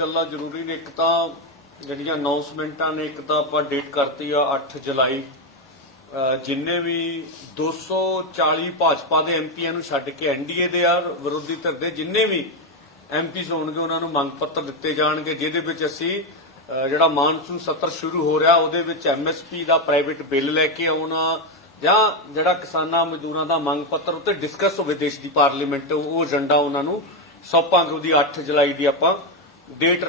ਗੱਲਾਂ ਜ਼ਰੂਰੀ ਨੇ। ਇੱਕ ਤਾਂ ਜਿਹੜੀਆਂ ਅਨਾਉਂਸਮੈਂਟਾਂ ਨੇ, ਇੱਕ ਤਾਂ ਆਪਾਂ ਡੇਟ ਕਰਤੀ ਆ 8 ਜੁਲਾਈ। ਜਿੰਨੇ ਵੀ 240 ਭਾਜਪਾ ਦੇ ਐਮਪੀਆਂ ਨੂੰ ਛੱਡ ਕੇ ਐਨਡੀਏ ਦੇ ਆ ਵਿਰੋਧੀ ਧਿਰ ਦੇ, ਜਿੰਨੇ ਵੀ ਐਮਪੀਸ ਹੋਣਗੇ, ਉਹਨਾਂ ਨੂੰ ਮੰਗ ਪੱਤਰ ਦਿੱਤੇ ਜਾਣਗੇ, ਜਿਹਦੇ ਵਿੱਚ ਅਸੀਂ ਜਿਹੜਾ ਮਾਨਸੂਨ ਸੱਤਰ ਸ਼ੁਰੂ ਹੋ ਰਿਹਾ, ਉਹਦੇ ਵਿੱਚ ਐਮਐਸਪੀ ਦਾ ਪ੍ਰਾਈਵੇਟ ਬਿੱਲ ਲੈ ਕੇ ਆਉਣਾ, ਜਾਂ ਜਿਹੜਾ ਕਿਸਾਨਾਂ ਮਜ਼ਦੂਰਾਂ ਦਾ ਮੰਗ ਪੱਤਰ ਉੱਤੇ ਡਿਸਕਸ ਹੋਵੇ ਦੇਸ਼ ਦੀ ਪਾਰਲੀਮੈਂਟ ਉਹ ਏਜੰਡਾ ਉਹਨਾਂ ਨੂੰ ਸੌਂਪਾਂਗੇ ਉਹਦੀ 8 ਜੁਲਾਈ ਦੀ ਆਪਾਂ ਡੇਟ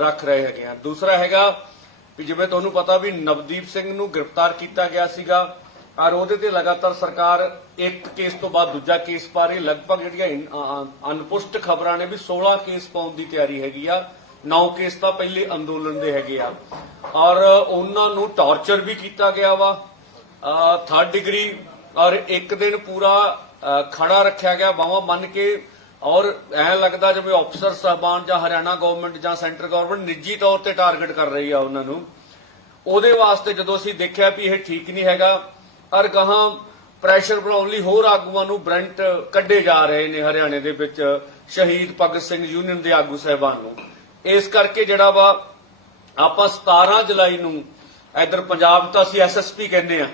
ਰੱਖ ਰਹੇ ਹੈਗੇ ਆ। ਦੂਸਰਾ ਹੈਗਾ ਵੀ ਜਿਵੇਂ ਤੁਹਾਨੂੰ ਪਤਾ ਵੀ ਨਵਦੀਪ ਸਿੰਘ ਨੂੰ ਗ੍ਰਿਫਤਾਰ ਕੀਤਾ ਗਿਆ ਸੀਗਾ, ਔਰ ਉਹਦੇ ਤੇ ਲਗਾਤਾਰ ਸਰਕਾਰ ਇੱਕ ਕੇਸ ਤੋਂ ਬਾਅਦ ਦੂਜਾ ਕੇਸ ਪਾ ਰਹੀ ਲਗਭਗ ਜਿਹੜੀਆਂ ਅਨਪੁਸ਼ਟ ਖਬਰਾਂ ਨੇ ਵੀ 16 ਕੇਸ ਪਾਉਣ ਦੀ ਤਿਆਰੀ ਹੈਗੀ ਆ। 9 ਕੇਸ ਤਾਂ ਪਹਿਲੇ ਅੰਦੋਲਨ ਦੇ ਹੈਗੇ ਆ। ਔਰ ਉਹਨਾਂ ਨੂੰ ਟਾਰਚਰ ਵੀ ਕੀਤਾ ਗਿਆ ਵਾ। ਥਰਡ ਡਿਗਰੀ ਔਰ ਇੱਕ ਦਿਨ ਪੂਰਾ ਖੜਾ ਰੱਖਿਆ ਗਿਆ। ਬਾਹਾਂ ਬੰਨ ਕੇ ਔਰ ਐ ਲੱਗਦਾ ਜਿਵੇਂ ਅਫਸਰ ਸਾਹਿਬਾਨ ਜਾਂ ਹਰਿਆਣਾ ਗਵਰਨਮੈਂਟ ਜਾਂ ਸੈਂਟਰ ਗਵਰਨਮੈਂਟ ਨਿੱਜੀ ਤੌਰ ਤੇ ਟਾਰਗੇਟ ਕਰ ਰਹੀ ਆ ਉਹਨਾਂ ਨੂੰ। ਉਹਦੇ ਵਾਸਤੇ ਜਦੋਂ ਅਸੀਂ ਦੇਖਿਆ ਵੀ ਇਹ ਠੀਕ ਨਹੀਂ ਹੈਗਾ ਔਰ ਗਾਹਾਂ ਪ੍ਰੈਸ਼ਰ ਬਣਾਉਣ ਲਈ ਹੋਰ ਆਗੂਆਂ ਨੂੰ ਬ੍ਰੈਂਟ ਕੱਢੇ ਜਾ ਰਹੇ ਨੇ ਹਰਿਆਣੇ ਦੇ ਵਿੱਚ ਸ਼ਹੀਦ ਭਗਤ ਸਿੰਘ ਯੂਨੀਅਨ ਦੇ ਆਗੂ ਸਹਿਬਾਨ ਨੂੰ। ਇਸ ਕਰਕੇ ਜਿਹੜਾ ਵਾ ਆਪਾਂ 17 ਜੁਲਾਈ ਨੂੰ ਇਧਰ ਪੰਜਾਬ ਤਾਂ ਅਸੀਂ ਐਸਐਸਪੀ ਕਹਿੰਦੇ ਆ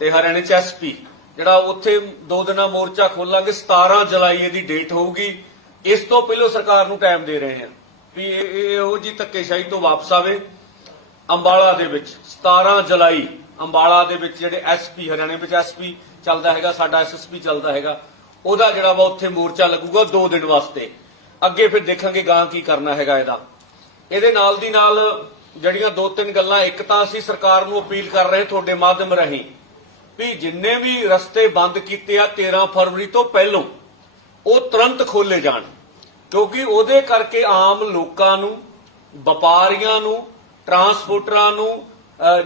ਤੇ ਹਰਿਆਣੇ 'ਚ ਐਸਪੀ ਜਿਹੜਾ ਉੱਥੇ ਦੋ ਦਿਨਾਂ ਮੋਰਚਾ ਖੋਲਾਂਗੇ 17 ਜੁਲਾਈ ਇਹਦੀ ਡੇਟ ਹੋਊਗੀ। ਇਸ ਤੋਂ ਪਹਿਲਾਂ ਸਰਕਾਰ ਨੂੰ ਟਾਈਮ ਦੇ ਰਹੇ ਆ ਵੀ ਇਹ- ਇਹ- ਜੀ ਧੱਕੇਸ਼ਾਹੀ ਤੋਂ ਵਾਪਸ ਆਵੇ ਅੰਬਾਲਾ ਦੇ ਵਿੱਚ। 17 ਜੁਲਾਈ ਅੰਬਾਲਾ ਦੇ ਵਿੱਚ ਜਿਹੜੇ ਐਸਪੀ ਹਰਿਆਣੇ ਵਿੱਚ ਐਸਪੀ ਚੱਲਦਾ ਹੈਗਾ, ਸਾਡਾ ਐਸਐਸਪੀ ਚੱਲਦਾ ਹੈਗਾ। ਉਹਦਾ ਜਿਹੜਾ ਵਾ ਉੱਥੇ ਮੋਰਚਾ ਲੱਗੂਗਾ 2 ਦਿਨ ਵਾਸਤੇ। ਅੱਗੇ ਫਿਰ ਦੇਖਾਂਗੇ ਗਾਂ ਕੀ ਕਰਨਾ ਹੈਗਾ ਇਹਦਾ। ਇਹਦੇ ਨਾਲ ਦੀ ਨਾਲ ਜਿਹੜੀਆਂ ਦੋ ਤਿੰਨ ਗੱਲਾਂ, ਇੱਕ ਤਾਂ ਅਸੀਂ ਸਰਕਾਰ ਨੂੰ ਅਪੀਲ ਕਰ ਰਹੇ ਤੁਹਾਡੇ ਮਾਧਿਅਮ ਰਾਹੀਂ ਵੀ ਜਿੰਨੇ ਵੀ ਰਸਤੇ ਬੰਦ ਕੀਤੇ ਆ 13 ਫਰਵਰੀ ਤੋਂ ਪਹਿਲਾਂ, ਉਹ ਤੁਰੰਤ ਖੋਲੇ ਜਾਣ। ਕਿਉਂਕਿ ਉਹਦੇ ਕਰਕੇ ਆਮ ਲੋਕਾਂ ਨੂੰ, ਵਪਾਰੀਆਂ ਨੂੰ, ਟਰਾਂਸਪੋਰਟਰਾਂ ਨੂੰ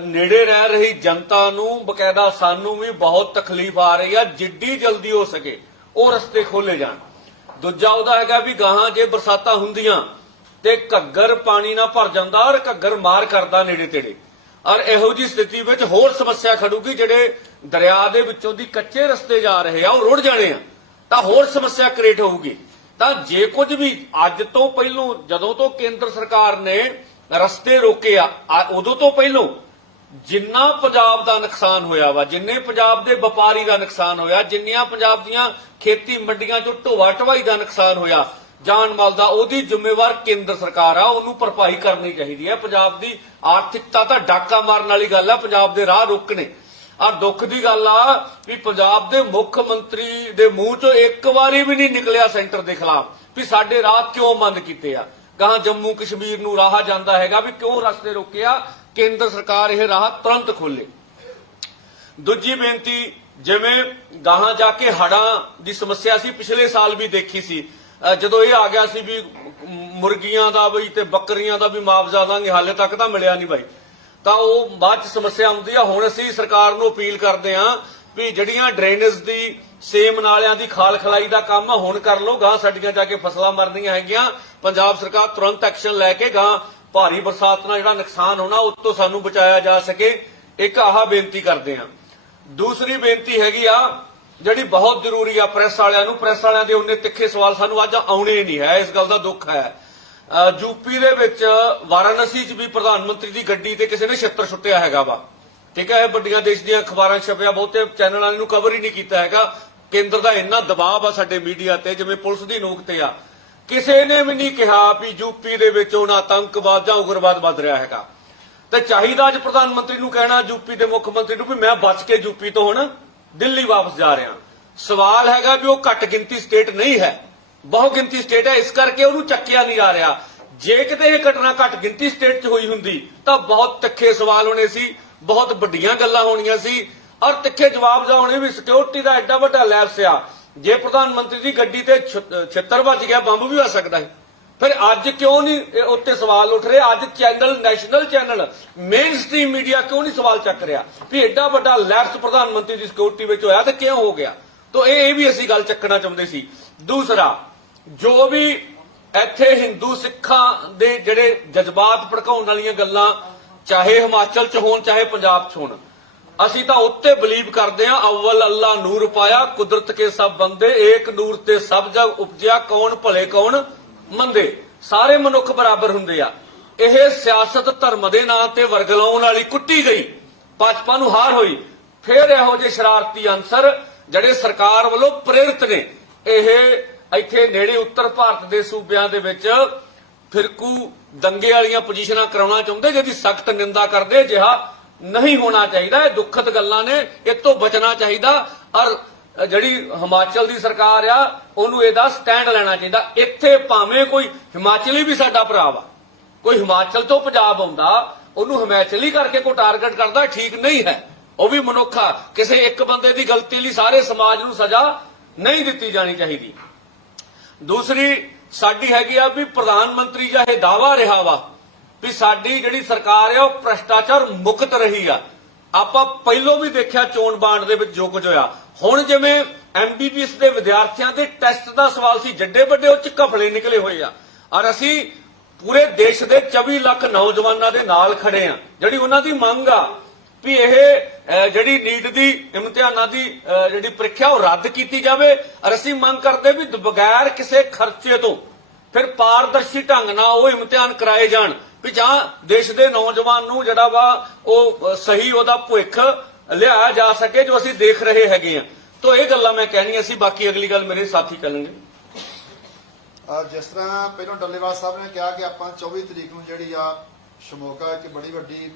ਨੇੜੇ ਰਹਿ ਰਹੀ ਜਨਤਾ ਨੂੰ, ਬਕਾਇਦਾ ਸਾਨੂੰ ਵੀ ਬਹੁਤ ਤਕਲੀਫ ਆ ਰਹੀ ਆ, ਜਿੱਡੀ ਜਲਦੀ ਹੋ ਸਕੇ ਉਹ ਰਸਤੇ ਖੋਲੇ ਜਾਣ। ਦੂਜਾ ਉਹਦਾ ਹੈਗਾ ਵੀ ਗਾਹਾਂ ਜੇ ਬਰਸਾਤਾਂ ਹੁੰਦੀਆਂ ਤੇ ਘੱਗਰ ਪਾਣੀ ਨਾਲ ਭਰ ਜਾਂਦਾ ਔਰ ਘੱਗਰ ਮਾਰ ਕਰਦਾ ਨੇੜੇ ਤੇੜੇ। ਔਰ ਇਹੋ ਜੀ ਸਥਿਤੀ ਵਿੱਚ ਹੋਰ ਸਮੱਸਿਆ ਖੜੂਗੀ ਜਿਹੜੇ ਦਰਿਆ ਦੇ ਵਿੱਚੋਂ ਦੀ ਕੱਚੇ ਰਸਤੇ ਜਾ ਰਹੇ ਆ, ਉਹ ਰੁੜ ਜਾਣੇ ਆ, ਤਾਂ ਹੋਰ ਸਮੱਸਿਆ ਕ੍ਰੀਏਟ ਹੋਊਗੀ। ਤਾਂ ਜੇ ਕੁਝ ਵੀ ਅੱਜ ਤੋਂ ਪਹਿਲੋਂ, ਜਦੋਂ ਤੋਂ ਕੇਂਦਰ ਸਰਕਾਰ ਨੇ ਰਸਤੇ ਰੋਕੇ ਆ ਉਦੋਂ ਤੋਂ ਪਹਿਲੋਂ ਜਿੰਨਾ ਪੰਜਾਬ ਦਾ ਨੁਕਸਾਨ ਹੋਇਆ ਵਾ, ਜਿੰਨੇ ਪੰਜਾਬ ਦੇ ਵਪਾਰੀ ਦਾ ਨੁਕਸਾਨ ਹੋਇਆ, ਜਿੰਨੀਆਂ ਪੰਜਾਬ ਦੀਆਂ ਖੇਤੀ ਮੰਡੀਆਂ 'ਚੋਂ ਢੋਆ ਢਵਾਈ ਦਾ ਨੁਕਸਾਨ ਹੋਇਆ ਜਾਨ ਮਾਲ ਦਾ ਉਹਦੀ ਜ਼ਿੰਮੇਵਾਰ ਕੇਂਦਰ ਸਰਕਾਰ ਆ, ਉਹਨੂੰ ਭਰਪਾਈ ਕਰਨੀ ਚਾਹੀਦੀ ਹੈ ਪੰਜਾਬ ਦੀ ਆਰਥਿਕਤਾ ਤਾਂ ਡਾਕਾ ਮਾਰਨ ਵਾਲੀ ਗੱਲ ਆ, ਪੰਜਾਬ ਦੇ ਰਾਹ ਰੁਕਣੇ ਆ ਦੁੱਖ ਦੀ ਗੱਲ ਆ ਵੀ ਪੰਜਾਬ ਦੇ ਮੁੱਖ ਮੰਤਰੀ ਦੇ ਮੂੰਹ ਚੋਂ ਇੱਕ ਵਾਰੀ ਵੀ ਨਹੀਂ ਨਿਕਲਿਆ ਸੈਂਟਰ ਦੇ ਖਿਲਾਫ ਵੀ ਸਾਡੇ ਰਾਹ ਕਿਉਂ ਬੰਦ ਕੀਤੇ ਆ। ਕਹਾਂ ਜੰਮੂ ਕਸ਼ਮੀਰ ਨੂੰ ਰਾਹ ਜਾਂਦਾ ਹੈਗਾ ਵੀ ਕਿਉਂ ਰਸਤੇ ਰੋਕਿਆ ਕੇਂਦਰ ਸਰਕਾਰ ਇਹ ਰਾਹ ਤੁਰੰਤ ਖੋਲੇ। ਦੂਜੀ ਬੇਨਤੀ, ਜਿਵੇਂ ਗਾਹਾਂ ਜਾ ਕੇ ਹੜਾਂ ਦੀ ਸਮੱਸਿਆ ਸੀ, ਪਿਛਲੇ ਸਾਲ ਵੀ ਦੇਖੀ ਸੀ ਜਦੋਂ ਇਹ ਆ ਗਿਆ ਸੀ ਵੀ ਮੁਰਗੀਆਂ ਦਾ ਵੀ ਤੇ ਬੱਕਰੀਆਂ ਦਾ ਵੀ ਮੁਆਵਜ਼ਾ ਦਾਂਗੇ, ਹਾਲੇ ਤੱਕ ਤਾਂ ਮਿਲਿਆ ਨਹੀਂ ਬਾਈ। ਤਾਂ ਉਹ ਬਾਅਦ ਚ ਸਮੱਸਿਆ ਆਉਂਦੀ ਆ। ਹੁਣ ਅਸੀਂ ਸਰਕਾਰ ਨੂੰ ਅਪੀਲ ਕਰਦੇ ਆ ਵੀ ਜਿਹੜੀਆਂ ਡਰੇਨੇਜ ਦੀ, ਸੇਮ ਨਾਲਿਆਂ ਦੀ ਖਾਲ ਖਲਾਈ ਦਾ ਕੰਮ ਹੁਣ ਕਰ ਲਓ। ਗਾਂ ਸਾਡੀਆਂ ਜਾ ਕੇ ਫਸਲਾਂ ਮਰਨੀਆਂ ਹੈਗੀਆਂ। ਪੰਜਾਬ ਸਰਕਾਰ ਤੁਰੰਤ ਐਕਸ਼ਨ ਲੈ ਕੇ ਗਾਂ ਭਾਰੀ ਬਰਸਾਤ ਨਾਲ ਜਿਹੜਾ ਨੁਕਸਾਨ ਹੋਣਾ ਉਸ ਤੋਂ ਸਾਨੂੰ ਬਚਾਇਆ ਜਾ ਸਕੇ। ਇੱਕ ਆਹ ਬੇਨਤੀ ਕਰਦੇ ਆ। ਦੂਸਰੀ ਬੇਨਤੀ ਹੈਗੀ ਆ ਜਿਹੜੀ ਬਹੁਤ ਜ਼ਰੂਰੀ ਆ ਪ੍ਰੈਸ ਵਾਲਿਆਂ ਨੂੰ, ਪ੍ਰੈਸ ਵਾਲਿਆਂ ਦੇ ਉਹਨੇ ਤਿੱਖੇ ਸਵਾਲ ਸਾਨੂੰ ਅੱਜ ਆਉਣੇ ਨਹੀਂ ਹੈ, ਇਸ ਗੱਲ ਦਾ ਦੁੱਖ ਹੈ। ਯੂਪੀ ਦੇ ਵਿੱਚ ਵਾਰਾਣਸੀ 'ਚ ਵੀ ਪ੍ਰਧਾਨ ਮੰਤਰੀ ਦੀ ਗੱਡੀ ਤੇ ਕਿਸੇ ਨੇ ਛਿੱਤਰ ਸੁੱਟਿਆ ਹੈਗਾ ਵਾ। ਠੀਕ ਹੈ, ਇਹ ਵੱਡੀਆਂ ਦੇਸ਼ ਦੀਆਂ ਅਖਬਾਰਾਂ ਛਪਿਆ, ਬਹੁਤੇ ਚੈਨਲਾਂ ਨੇ ਇਹਨੂੰ ਕਵਰ ਹੀ ਨਹੀਂ ਕੀਤਾ ਹੈਗਾ। ਕੇਂਦਰ ਦਾ ਇੰਨਾ ਦਬਾਅ ਆ ਸਾਡੇ ਮੀਡੀਆ ਤੇ, ਜਿਵੇਂ ਪੁਲਿਸ ਦੀ ਨੋਕ ਤੇ ਆ। ਕਿਸੇ ਨੇ ਵੀ ਨਹੀਂ ਕਿਹਾ ਵੀ ਯੂਪੀ ਦੇ ਵਿੱਚ ਹੁਣ ਆਤੰਕਵਾਦ ਜਾਂ ਉਗਰਵਾਦ ਵੱਧ ਰਿਹਾ ਹੈਗਾ। ਤੇ ਚਾਹੀਦਾ ਅੱਜ ਪ੍ਰਧਾਨ ਮੰਤਰੀ ਨੂੰ ਕਹਿਣਾ ਯੂਪੀ ਦੇ ਮੁੱਖ ਮੰਤਰੀ ਨੂੰ ਵੀ ਮੈਂ ਬਚ ਕੇ ਯੂਪੀ ਤੋਂ ਹੁਣ ਦਿੱਲੀ ਵਾਪਸ ਜਾ ਰਿਹਾ। ਸਵਾਲ ਹੈਗਾ ਵੀ ਉਹ ਘੱਟ ਗਿਣਤੀ ਸਟੇਟ ਨਹੀਂ ਹੈ। ਬਹੁ ਗਿਣਤੀ ਸਟੇਟ ਹੈ, ਇਸ ਕਰਕੇ ਉਹਨੂੰ ਚੱਕਿਆ ਨਹੀਂ ਜਾ ਰਿਹਾ। ਜੇ ਕਿਤੇ ਇਹ ਘਟਨਾ ਘੱਟ ਗਿਣਤੀ ਸਟੇਟ 'ਚ ਹੋਈ ਹੁੰਦੀ, ਤਾਂ ਬਹੁਤ ਤਿੱਖੇ ਸਵਾਲ ਹੋਣੇ ਸੀ, ਬਹੁਤ ਵੱਡੀਆਂ ਗੱਲਾਂ ਹੋਣੀਆਂ ਸੀ, ਔਰ ਤਿੱਖੇ ਜਵਾਬ ਜਾ ਹੋਣੇ ਵੀ ਸਿਕਿਉਰਿਟੀ ਦਾ ਐਡਾ ਵੱਡਾ ਲੈਪਸ ਆ। ਜੇ ਪ੍ਰਧਾਨ ਮੰਤਰੀ ਦੀ ਗੱਡੀ ਤੇ ਛ- ਛਿੱਤਰ ਵੱਜ ਗਿਆ, ਬੰਬ ਵੀ ਵੱਜ ਸਕਦਾ ਹੈ। ਫਿਰ ਅੱਜ ਕਿਉਂ ਨਹੀਂ ਇਹ ਉੱਤੇ ਸਵਾਲ ਉੱਠ ਰਹੇ? ਅੱਜ channel, national channel mainstream media ਕਿਉਂ ਨਹੀਂ ਸਵਾਲ ਚੱਕ ਰਿਹਾ? ਵੀ ਐਡਾ ਵੱਡਾ ਲੈਪਸ ਪ੍ਰਧਾਨ ਮੰਤਰੀ ਦੀ ਸਿਕਿਉਰਿਟੀ ਵਿੱਚ ਹੋਇਆ ਤੇ ਕਿਉਂ ਹੋ ਗਿਆ? ਤਾਂ ਇਹ ਇਹ ਵੀ ਅਸੀਂ ਗੱਲ ਚੱਕਣਾ ਚਾਹੁੰਦੇ ਸੀ। ਦੂਸਰਾ, ਜੋ ਵੀ ਇੱਥੇ ਹਿੰਦੂ ਸਿੱਖਾਂ ਦੇ ਜਿਹੜੇ ਜਜ਼ਬਾਤ ਭੜਕਾਉਣ ਵਾਲੀਆਂ ਗੱਲਾਂ, ਚਾਹੇ ਹਿਮਾਚਲ ਚ ਹੋਣ, ਚਾਹੇ ਪੰਜਾਬ ਚ ਹੋਣ, ਅਸੀਂ ਤਾਂ ਉੱਤੇ ਬਲੀਵ ਕਰਦੇ ਹਾਂ ਅਵਲ ਅੱਲਾ ਨੂਰ ਪਾਇਆ, ਕੁਦਰਤ ਕੇ ਸਭ ਬੰਦੇ, ਏਕ ਨੂਰ ਤੇ ਸਭ ਜਗ ਉਪਜਿਆ, ਕੌਣ ਭਲੇ ਕੌਣ? ਮੰਦੇ, ਸਾਰੇ ਮਨੁੱਖ ਬਰਾਬਰ ਹੁੰਦੇ ਆ। ਇਹ ਸਿਆਸਤ ਧਰਮ ਦੇ ਨਾਂ ਤੇ ਵਰਗਲਾਉਣ ਵਾਲੀ ਕੁੱਟੀ ਗਈ। ਭਾਜਪਾ ਨੂੰ ਹਾਰ ਹੋਈ। ਫੇਰ ਇਹੋ ਜਿਹੇ ਸ਼ਰਾਰਤੀ ਅੰਸਰ ਜਿਹੜੇ ਸਰਕਾਰ ਵੱਲੋਂ ਪ੍ਰੇਰਿਤ ਨੇ। ਇਹ ਇੱਥੇ ਨੇੜੇ ਉੱਤਰ ਭਾਰਤ ਦੇ ਸੂਬਿਆਂ ਦੇ ਵਿੱਚ ਫਿਰਕੂ ਦੰਗੇ ਵਾਲੀਆਂ ਪੋਜੀਸ਼ਨਾਂ ਕਰਾਉਣਾ ਚਾਹੁੰਦੇ, ਜਿਹਦੀ ਸਖਤ ਨਿੰਦਾ ਕਰਦੇ ਜਿਹਾ ਨਹੀਂ ਹੋਣਾ ਚਾਹੀਦਾ। ਇਹ ਦੁੱਖਦ ਗੱਲਾਂ ਨੇ, ਇਹ ਤੋਂ ਬਚਣਾ ਚਾਹੀਦਾ। ਔਰ ਜਿਹੜੀ ਹਿਮਾਚਲ ਦੀ ਸਰਕਾਰ ਆ, ਉਹਨੂੰ ਇਹਦਾ ਸਟੈਂਡ ਲੈਣਾ ਚਾਹੀਦਾ। ਇੱਥੇ ਭਾਵੇਂ ਕੋਈ ਹਿਮਾਚਲੀ ਵੀ ਸਾਡਾ ਭਰਾ ਵਾ, ਕੋਈ ਹਿਮਾਚਲ ਤੋਂ ਪੰਜਾਬ ਆਉਂਦਾ, ਉਹਨੂੰ ਹਿਮਾਚਲੀ ਕਰਕੇ ਕੋਈ ਟਾਰਗੇਟ ਕਰਦਾ, ਠੀਕ ਨਹੀਂ ਹੈ। ਉਹ ਵੀ ਮਨੁੱਖ ਆ, ਕਿਸੇ ਇੱਕ ਬੰਦੇ ਦੀ ਗਲਤੀ ਲਈ ਸਾਰੇ ਸਮਾਜ ਨੂੰ ਸਜ਼ਾ ਨਹੀਂ ਦਿੱਤੀ ਜਾਣੀ ਚਾਹੀਦੀ। ਦੂਸਰੀ, ਸਾਡੀ ਹੈਗੀ ਆ ਵੀ ਪ੍ਰਧਾਨ ਮੰਤਰੀ ਦਾ ਇਹ ਦਾਵਾ ਰਿਹਾ ਵਾ, ਵੀ ਸਾਡੀ ਜਿਹੜੀ ਸਰਕਾਰ ਆ, ਉਹ ਭ੍ਰਸ਼ਟਾਚਾਰ ਮੁਕਤ ਰਹੀ ਆ। ਆਪਾਂ ਪਹਿਲੋਂ ਵੀ ਦੇਖਿਆ ਚੋਣ ਬਾਂਡ ਦੇ ਵਿੱਚ ਜੋ ਕੁਝ ਹੋਇਆ। ਹੁਣ ਜਿਵੇਂ ਐਮਬੀਬੀਐਸ ਦੇ ਵਿਦਿਆਰਥੀਆਂ ਦੇ ਟੈਸਟ ਦਾ ਸਵਾਲ ਸੀ, ਜੱਡੇ ਵੱਡੇ ਉਹ ਚ ਘਪਲੇ ਨਿਕਲੇ ਹੋਏ ਆ। ਔਰ ਅਸੀਂ ਪੂਰੇ ਦੇਸ਼ ਦੇ 24 ਲੱਖ ਨੌਜਵਾਨਾਂ ਦੇ ਨਾਲ ਖੜੇ ਆ, ਜਿਹੜੀ ਉਹਨਾਂ ਦੀ ਮੰਗ ਆ ਵੀ ਇਹ ਜਿਹੜੀ ਨੀਟ ਦੀ ਇਮਤਿਹਾਨਾਂ ਦੀ ਜਿਹੜੀ ਪ੍ਰੀਖਿਆ ਉਹ ਰੱਦ ਕੀਤੀ ਜਾਵੇ। ਔਰ ਅਸੀਂ ਮੰਗ ਕਰਦੇ ਵੀ ਬਗੈਰ ਕਿਸੇ ਖਰਚੇ ਤੋਂ ਫਿਰ ਪਾਰਦਰਸ਼ੀ ਢੰਗ ਨਾਲ ਉਹ ਇਮਤਿਹਾਨ ਕਰਾਏ ਜਾਣ। ਵੀ ਜਾਂ ਦੇਸ਼ ਦੇ ਨੌਜਵਾਨ ਨੂੰ ਜਿਹੜਾ ਵਾ ਉਹ ਸਹੀ ਉਹਦਾ ਭਵਿੱਖ ਲਿਆਇਆ ਜਾ ਸਕੇ ਜੋ ਅਸੀਂ ਦੇਖ ਰਹੇ ਹੈਗੇ ਆ ਤੋਂ ਇਹ ਗੱਲਾਂ ਮੈਂ ਕਹਿਣੀਆਂ ਸੀ, ਬਾਕੀ ਅਗਲੀ ਗੱਲ ਮੇਰੇ ਸਾਥੀ ਕਰਨਗੇ। ਅਹ ਜਿਸ ਤਰ੍ਹਾਂ ਪਹਿਲਾਂ ਡੱਲੇਵਾਲ ਸਾਹਿਬ ਨੇ ਕਿਹਾ ਕਿ ਆਪਾਂ 24 ਤਰੀਕ ਨੂੰ ਜਿਹੜੀ ਆ ਸ਼ਮੋਗਾ ਇੱਕ ਬੜੀ ਵੱਡੀ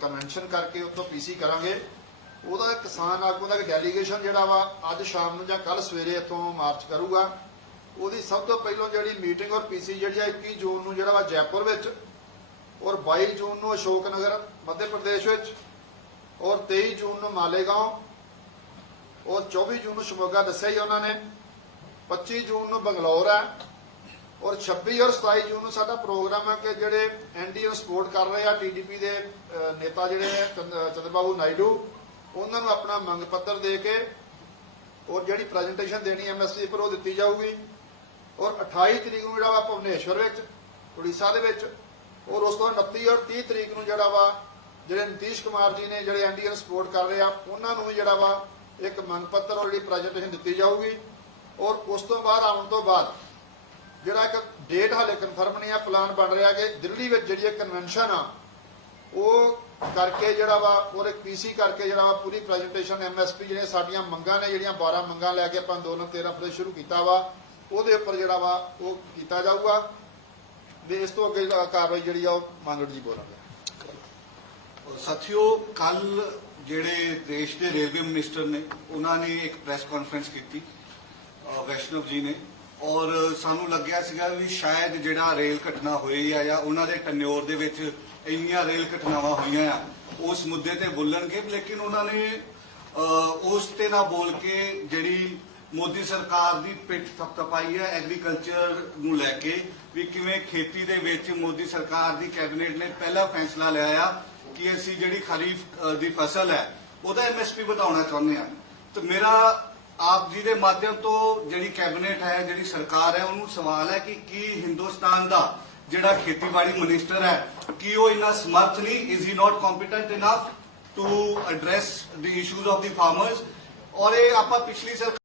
ਕਨਵੈਨਸ਼ਨ ਕਰਕੇ ਉੱਥੋਂ ਪੀਸੀ ਕਰਾਂਗੇ। ਉਹਦਾ ਕਿਸਾਨ ਆਗੂ ਦਾ ਡੈਲੀਗੇਸ਼ਨ ਜਿਹੜਾ ਵਾ ਅੱਜ ਸ਼ਾਮ ਨੂੰ ਜਾਂ ਕੱਲ ਸਵੇਰੇ ਇੱਥੋਂ ਮਾਰਚ ਕਰੂਗਾ। ਉਹਦੀ ਸਭ ਤੋਂ ਪਹਿਲਾਂ ਜਿਹੜੀ ਮੀਟਿੰਗ ਔਰ ਪੀਸੀ ਜਿਹੜੀ ਆ 21 ਜੂਨ ਨੂੰ ਜਿਹੜਾ ਵਾ ਜੈਪੁਰ ਵਿੱਚ, ਔਰ 22 ਜੂਨ ਨੂੰ ਅਸ਼ੋਕ ਨਗਰ, ਮੱਧ ਪ੍ਰਦੇਸ਼ ਵਿੱਚ, ਔਰ 23 ਜੂਨ ਨੂੰ ਮਾਲੇਗਾਉਂ ਔਰ 24 ਜੂਨ ਨੂੰ ਸ਼ਮੋਗਾ ਦੱਸਿਆ ਹੀ ਉਹਨਾਂ ਨੇ 25 ਜੂਨ ਨੂੰ ਬੰਗਲੌਰ ਹੈ, ਔਰ 26 ਔਰ 27 ਜੂਨ ਨੂੰ ਸਾਡਾ ਪ੍ਰੋਗਰਾਮ ਹੈ ਕਿ ਜਿਹੜੇ ਐਨਡੀਏ ਨੂੰ ਸਪੋਰਟ ਕਰ ਰਹੇ ਆ ਟੀਡੀਪੀ ਦੇ ਨੇਤਾ ਜਿਹੜੇ ਨੇ ਚੰਦ- ਚੰਦਰਬਾਬੂ ਨਾਇਡੂ, ਉਹਨਾਂ ਨੂੰ ਆਪਣਾ ਮੰਗ ਪੱਤਰ ਦੇ ਕੇ, ਔਰ ਜਿਹੜੀ ਪ੍ਰੈਜੈਂਟੇਸ਼ਨ ਦੇਣੀ ਐਮਐਸਪੀ ਪਰ ਉਹ ਦਿੱਤੀ ਜਾਊਗੀ। ਔਰ 28 ਤਰੀਕ ਨੂੰ ਜਿਹੜਾ ਵਾ ਭੁਵਨੇਸ਼ਵਰ ਵਿੱਚ, ਉੜੀਸਾ ਦੇ ਵਿੱਚ, ਔਰ ਉਸ ਤੋਂ 29 ਔਰ 30 ਤਰੀਕ ਨੂੰ ਜਿਹੜਾ ਵਾ ਜਿਹੜੇ ਨਿਤੀਸ਼ ਕੁਮਾਰ ਜੀ ਨੇ ਜਿਹੜੇ ਐਨਡੀਏ ਨੂੰ ਸਪੋਰਟ ਕਰ ਰਹੇ ਆ, ਉਹਨਾਂ ਨੂੰ ਵੀ ਜਿਹੜਾ ਵਾ ਇੱਕ ਮੰਗ ਪੱਤਰ ਔਰ ਜਿਹੜੀ ਪ੍ਰੈਜੈਂਟੇਸ਼ਨ ਦਿੱਤੀ ਜਾਊਗੀ। ਔਰ ਉਸ ਤੋਂ ਬਾਅਦ ਆਉਣ ਤੋਂ ਬਾਅਦ ਜਿਹੜਾ ਇੱਕ ਡੇਟ ਹਾਲੇ ਕਨਫਰਮ ਨਹੀਂ ਆ ਪਲਾਨ ਬਣ ਰਿਹਾ ਕਿ ਦਿੱਲੀ ਵਿੱਚ ਜਿਹੜੀ ਕਨਵੈਨਸ਼ਨ ਆ, ਉਹ ਕਰਕੇ ਜਿਹੜਾ ਵਾ, ਔਰ ਇੱਕ ਪੀਸੀ ਕਰਕੇ ਜਿਹੜਾ ਵਾ ਪੂਰੀ ਪ੍ਰੈਜੈਂਟੇਸ਼ਨ ਐਮਐਸਪੀ ਜਿਹੜੀਆਂ ਸਾਡੀਆਂ ਮੰਗਾਂ ਨੇ, ਜਿਹੜੀਆਂ 12 ਮੰਗਾਂ ਲੈ ਕੇ ਆਪਾਂ ਅੰਦੋਲਨ 13 ਅਪ੍ਰੈਲ ਸ਼ੁਰੂ ਕੀਤਾ ਵਾ ਉਹਦੇ ਉੱਪਰ ਜਿਹੜਾ ਵਾ ਉਹ ਕੀਤਾ ਜਾਊਗਾ। ਤੇ ਇਸ ਤੋਂ ਅੱਗੇ ਕਾਰਵਾਈ ਜਿਹੜੀ ਆ ਉਹ ਮੰਗੜ ਜੀ ਬੋਲਾਂਗੇ। ਸਾਥੀਓ, ਕੱਲ ਜਿਹੜੇ ਦੇਸ਼ ਦੇ ਰੇਲਵੇ ਮਿਨਿਸਟਰ ਨੇ, ਉਹਨਾਂ ਨੇ ਇੱਕ ਪ੍ਰੈਸ ਕਾਨਫਰੰਸ ਕੀਤੀ ਵੈਸ਼ਨਵ ਜੀ ਨੇ। ਔਰ ਸਾਨੂੰ ਲੱਗਿਆ ਸੀਗਾ ਵੀ ਸ਼ਾਇਦ ਜਿਹੜਾ ਰੇਲ ਘਟਨਾ ਹੋਈ ਆ ਜਾਂ ਉਹਨਾਂ ਦੇ ਟਨਿਓਰ ਦੇ ਵਿੱਚ ਇੰਨੀਆਂ ਰੇਲ ਘਟਨਾਵਾਂ ਹੋਈਆਂ ਆ, ਉਸ ਮੁੱਦੇ ਤੇ ਬੋਲਣਗੇ। ਲੇਕਿਨ ਉਹਨਾਂ ਨੇ ਉਸ ਤੇ ਨਾ ਬੋਲ ਕੇ ਜਿਹੜੀ ਮੋਦੀ ਸਰਕਾਰ ਦੀ ਪਿੱਠ ਥਪਥਪਾਈ ਹੈ ਐਗਰੀਕਲਚਰ ਨੂੰ ਲੈ ਕੇ ਵੀ ਕਿਵੇਂ ਖੇਤੀ ਦੇ ਵਿੱਚ ਮੋਦੀ ਸਰਕਾਰ ਦੀ ਕੈਬਨਿਟ ਨੇ ਪਹਿਲਾ ਫੈਸਲਾ ਲਿਆ ਆ ਕਿ ਅਸੀਂ ਜਿਹੜੀ ਖਰੀਫ ਦੀ ਫਸਲ ਹੈ, ਉਹਦਾ ਐਮਐਸਪੀ ਵਧਾਉਣਾ ਚਾਹੁੰਦੇ ਆ ਤੇ ਮੇਰਾ ਆਪ ਜੀ ਦੇ ਮਾਧਿਅਮ ਤੋਂ ਜਿਹੜੀ ਕੈਬਨਿਟ ਹੈ, ਜਿਹੜੀ ਸਰਕਾਰ ਹੈ, ਉਹਨੂੰ ਸਵਾਲ ਹੈ ਕਿ ਕੀ ਹਿੰਦੁਸਤਾਨ ਦਾ ਜਿਹੜਾ ਖੇਤੀਬਾੜੀ ਮਿਨਿਸਟਰ ਹੈ, ਕਿ ਉਹ ਇੰਨਾ ਸਮਰਥ ਨਹੀਂ? Is he not competent enough to address the issues of the farmers ਔਰ ਇਹ ਆਪਾਂ ਪਿਛਲੀ ਸਰਕਾਰ